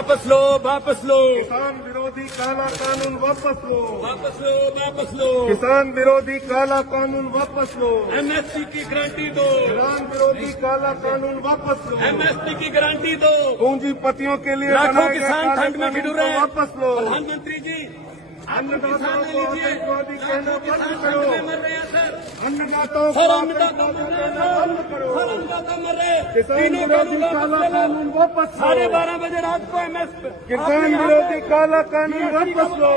वापस लो, वापस लो, किसान विरोधी काला कानून वापस लो, वापस लो, वापस लो, किसान विरोधी काला कानून वापस लो, एमएसपी की गारंटी दो, किसान विरोधी काला कानून वापस लो, एमएसपी की गारंटी दो। पूंजीपतियों के लिए लाखों बनाए गए किसान काले ठंड में कानून भिड़ को रहे हैं। वापस लो, प्रधानमंत्री जी, अन्नदाताओं को आतंकवादी कहना बंद किसान करो, ठंड में मर रहे हैं सर। अन्नदाताओं को सर अन्नदाता आतंकवादी मर रहे हैं कहना बंद सर। करो, सर अन्नदाता मर रहे हैं। किसान तीनों विरोधी कानून काला वापस ले लो। कानून वापस लो, 12:30 बजे रात को एमएसपी किसान विरोधी काला कानून वापस लो,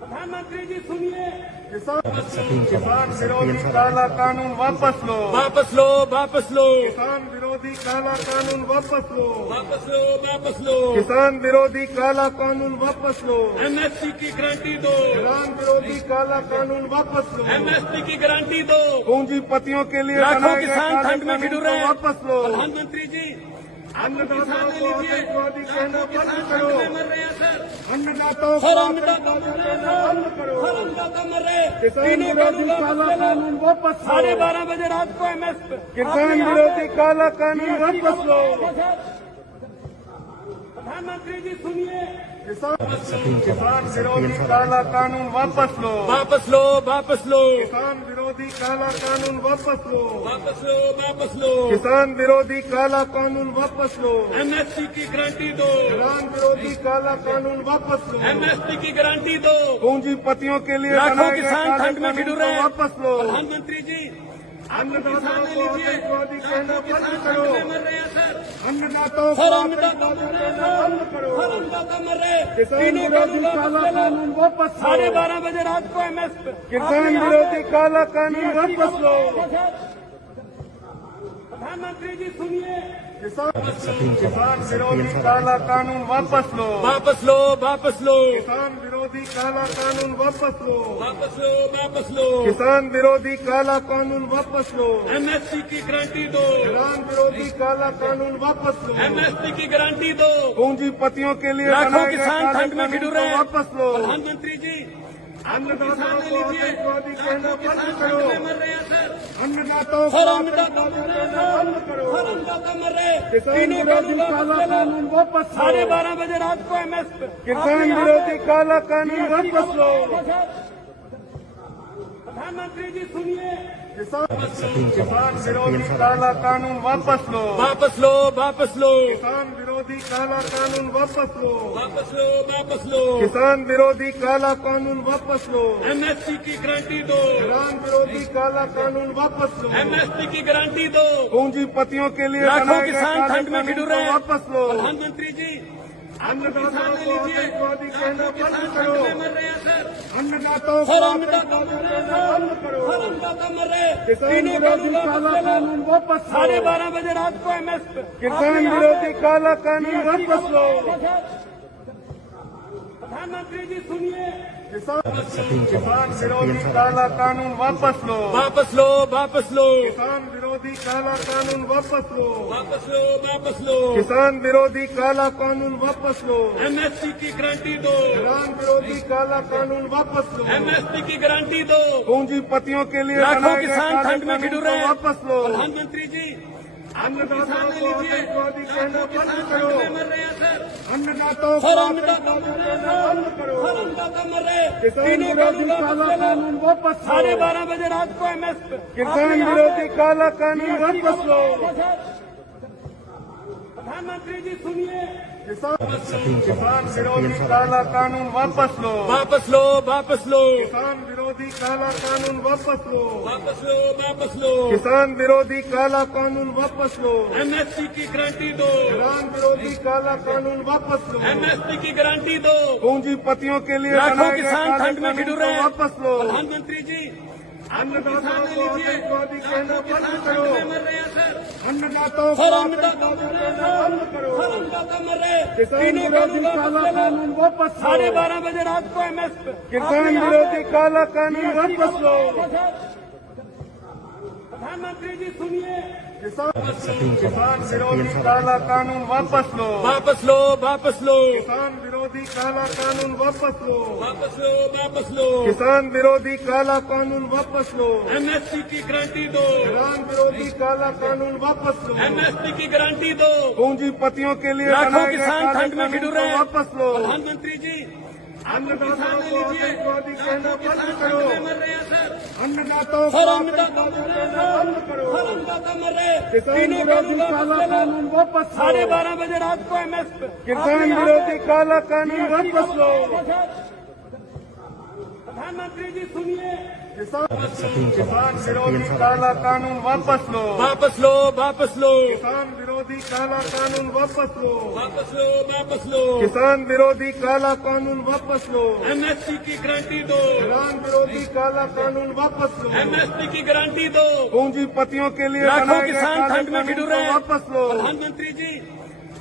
प्रधानमंत्री जी सुनिए, किसान विरोधी काला कानून वापस लो, वापस लो, वापस लो, किसान विरोधी काला कानून वापस लो, वापस लो, वापस लो, किसान विरोधी काला कानून वापस लो, एमएसपी की गारंटी दो, किसान विरोधी काला कानून वापस लो, एमएसपी की गारंटी दो। पूंजीपतियों के लिए लाखों बनाए गए किसान काले ठंड में भिड़ कानून रहे को हैं। वापस लो, प्रधानमंत्री जी, अन्नदाताओं को आतंकवादी कहना बंद किसान करो, ठंड में मर रहे हैं सर। अन्नदाताओं को सर अन्नदाता आतंकवादी मर रहे हैं कहना सर। बंद करो, सर अन्नदाता मर रहे हैं। किसान तीनों विरोधी कानून काला वापस ले लो। कानून वापस लो, 12:30 बजे रात को एमएसपी किसान विरोधी काला कानून वापस लो, प्रधानमंत्री जी सुनिए, किसान विरोधी काला कानून वापस लो, वापस लो, वापस लो, किसान विरोधी काला कानून वापस लो, वापस लो, वापस लो, किसान विरोधी काला कानून वापस लो, एमएसपी की गारंटी दो, किसान विरोधी काला कानून वापस लो, एमएसपी की गारंटी दो। पूंजीपतियों के लिए लाखों बनाए गए किसान काले ठंड में भिड़ कानून रहे को हैं। वापस लो, प्रधानमंत्री जी, अन्नदाताओं को आतंकवादी कहना बंद किसान करो, ठंड में मर रहे हैं सर। अन्नदाताओं को सर अन्नदाता आतंकवादी मर रहे हैं कहना बंद सर। करो, सर अन्नदाता मर रहे हैं। किसान तीनों विरोधी कानून काला वापस ले लो। कानून वापस लो, 12:30 बजे रात को एमएसपी किसान विरोधी काला कानून वापस लो, प्रधानमंत्री जी सुनिए, किसान विरोधी काला कानून वापस लो, वापस लो, वापस लो, किसान विरोधी काला कानून वापस लो, वापस लो, वापस लो, किसान विरोधी काला कानून वापस लो, एमएसपी की गारंटी दो, किसान विरोधी काला कानून वापस लो, एमएसपी की गारंटी दो। पूंजीपतियों के लिए लाखों बनाए गए किसान काले ठंड में भिड़ कानून रहे को हैं। वापस लो, प्रधानमंत्री जी, अन्नदाताओं को आतंकवादी कहना बंद किसान करो, ठंड में मर रहे हैं सर। अन्नदाताओं को सर अन्नदाता आतंकवादी मर रहे हैं कहना सर। बंद करो, सर अन्नदाता मर रहे हैं। किसान तीनों विरोधी कानून काला वापस ले लो। कानून वापस लो, 12:30 बजे रात को एमएसपी किसान विरोधी काला कानून वापस लो, प्रधानमंत्री जी सुनिए, किसान विरोधी काला कानून वापस लो, वापस लो, वापस लो, किसान विरोधी काला कानून वापस लो, वापस लो, वापस लो, किसान विरोधी काला कानून वापस लो, एमएसपी की गारंटी दो, किसान विरोधी काला कानून वापस लो, एमएसपी की गारंटी दो। पूंजीपतियों के लिए लाखों बनाए गए किसान काले ठंड में भिड़ कानून रहे को हैं। वापस लो, प्रधानमंत्री जी, अन्नदाताओं को आतंकवादी कहना बंद किसान करो, ठंड में मर रहे हैं सर। अन्नदाताओं को सर अन्नदाता आतंकवादी मर रहे हैं कहना बंद सर। करो, सर अन्नदाता मर रहे हैं। किसान तीनों विरोधी कानून काला वापस ले लो। कानून वापस लो, 12:30 बजे रात को एमएसपी किसान विरोधी काला कानून वापस लो, प्रधानमंत्री जी सुनिए, किसान विरोधी काला कानून वापस लो, वापस लो, वापस लो, किसान विरोधी काला कानून वापस लो, वापस लो, वापस लो, किसान विरोधी काला कानून वापस लो, एमएसपी की गारंटी दो, किसान विरोधी काला कानून वापस लो, एमएसपी की गारंटी दो। पूंजीपतियों के लिए लाखों बनाए गए किसान काले ठंड में भिड़ कानून रहे को हैं। वापस लो, प्रधानमंत्री जी, अन्नदाताओं को आतंकवादी कहना बंद किसान करो, ठंड में मर रहे हैं सर। अन्नदाताओं को सर अन्नदाता आतंकवादी मर रहे हैं कहना सर। बंद करो, सर अन्नदाता मर रहे हैं। किसान तीनों विरोधी कानून काला वापस ले लो। कानून वापस लो, 12:30 बजे रात को एमएसपी किसान विरोधी काला कानून वापस लो, प्रधानमंत्री जी सुनिए, किसान विरोधी काला कानून वापस लो, वापस लो, वापस लो, किसान विरोधी काला कानून वापस लो, वापस लो, वापस लो, किसान विरोधी काला कानून वापस लो, एमएसपी की गारंटी दो, किसान विरोधी काला कानून वापस लो, एमएसपी की गारंटी दो। पूंजीपतियों के लिए लाखों बनाए गए किसान काले ठंड में भिड़ कानून रहे को हैं। वापस लो, प्रधानमंत्री जी, अन्नदाताओं को आतंकवादी कहना बंद किसान करो, ठंड में मर रहे हैं सर। अन्नदाताओं को सर अन्नदाता आतंकवादी मर रहे हैं कहना बंद सर। करो, सर अन्नदाता मर रहे हैं। किसान तीनों विरोधी कानून काला वापस ले लो। कानून वापस लो, 12:30 बजे रात को एमएसपी किसान विरोधी काला कानून वापस लो, प्रधानमंत्री जी सुनिए, किसान विरोधी काला कानून वापस लो, वापस लो, वापस लो, किसान विरोधी विरोधी काला कानून वापस लो। वापस लो, वापस लो। किसान विरोधी काला कानून वापस लो। एमएसपी की गारंटी दो। किसान विरोधी काला कानून वापस लो। एमएसपी की गारंटी दो। पूंजीपतियों के लिए लाखों बनाए गए किसान काले ठंड में कानून भिड़ को रहे हैं। वापस लो। प्रधानमंत्री जी, अन्नदाताओं को लीजिए। आतंकवादी कहना लाखों बंद किसान करो। ठंड में मर रहे हैं सर। अन्नदाताओं को सर, आतंकवादी कहना बंद करो। अन्नदाता मर रहे हैं। किसान तीनों विरोधी कानून काला वापस ले लो। कानून वापस लो। 12:30 बजे रात को एमएसपी किसान विरोधी काला कानून वापस लो। प्रधानमंत्री जी सुनिए। किसान विरोधी काला कानून वापस लो। वापस लो, वापस लो। किसान विरोधी काला कानून वापस लो। वापस लो, वापस लो। किसान विरोधी काला कानून वापस लो। एमएसपी की गारंटी दो। किसान विरोधी काला कानून वापस लो। एमएसपी की गारंटी दो। पूंजीपतियों के लिए लाखों बनाए गए किसान काले ठंड में कानून भिड़ को रहे हैं। वापस लो। प्रधानमंत्री जी,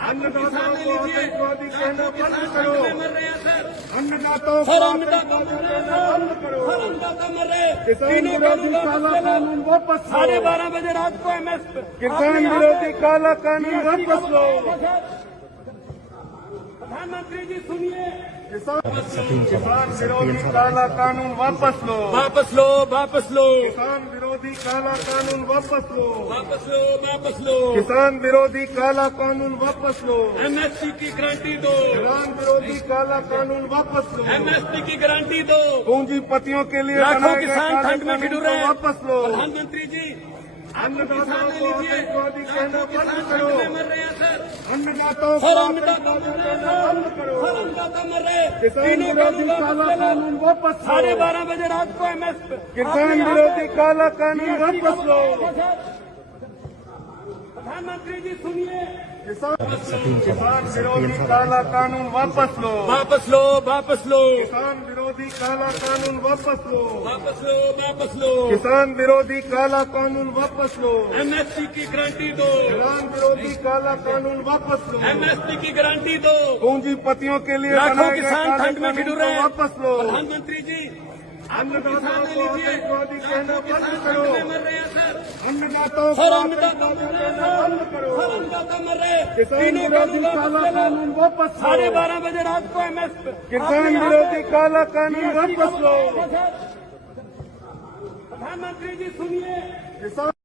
अन्नदाताओं को आतंकवादी कहना बंद किसान करो। ठंड में मर रहे हैं सर। अन्नदाताओं को सर, अन्नदाता आतंकवादी मर रहे हैं कहना सर। बंद करो। सर, अन्नदाता मर रहे हैं। किसान तीनों विरोधी कानून काला वापस ले लो। कानून वापस लो। 12:30 बजे रात को एमएसपी किसान विरोधी काला कानून वापस लो। प्रधानमंत्री जी सुनिए। किसान विरोधी काला कानून वापस लो। वापस लो, वापस लो। किसान विरोधी काला कानून वापस लो। वापस लो, वापस लो। किसान विरोधी काला कानून वापस लो। एमएसपी की गारंटी दो। किसान विरोधी काला कानून वापस लो। एमएसपी की गारंटी दो। पूंजीपतियों के लिए लाखों बनाए गए किसान काले ठंड में कानून भिड़ को रहे हैं। वापस लो। प्रधानमंत्री जी, अन्नदाताओं को आतंकवादी कहना बंद किसान करो। ठंड में मर रहे हैं सर। अन्नदाताओं को सर, अन्नदाता आतंकवादी मर रहे हैं कहना सर। बंद करो। सर, अन्नदाता मर रहे हैं। किसान तीनों विरोधी कानून काला वापस ले लो। कानून वापस लो। 12:30 बजे रात को एमएसपी किसान विरोधी काला कानून वापस लो। प्रधानमंत्री जी सुनिए। किसान विरोधी काला कानून वापस लो। वापस लो, वापस लो। किसान विरोधी काला कानून वापस लो। वापस लो, वापस लो। किसान विरोधी काला कानून वापस लो। एमएसपी की गारंटी दो। किसान विरोधी काला कानून वापस लो। एमएसपी की गारंटी दो। पूंजीपतियों के लिए लाखों बनाए गए किसान काले ठंड में कानून भिड़ को रहे हैं। वापस लो। प्रधानमंत्री जी, अन्नदाताओं को आतंकवादी कहना बंद किसान करो। ठंड में मर रहे हैं सर। अन्नदाताओं को सर, अन्नदाता आतंकवादी मर रहे हैं कहना सर। बंद करो। सर, अन्नदाता मर रहे हैं। किसान तीनों विरोधी कानून वापस काला ले लो। कानून वापस लो। 12:30 बजे रात को एमएसपी किसान विरोधी काला कानून वापस लो। प्रधानमंत्री जी सुनिए। किसान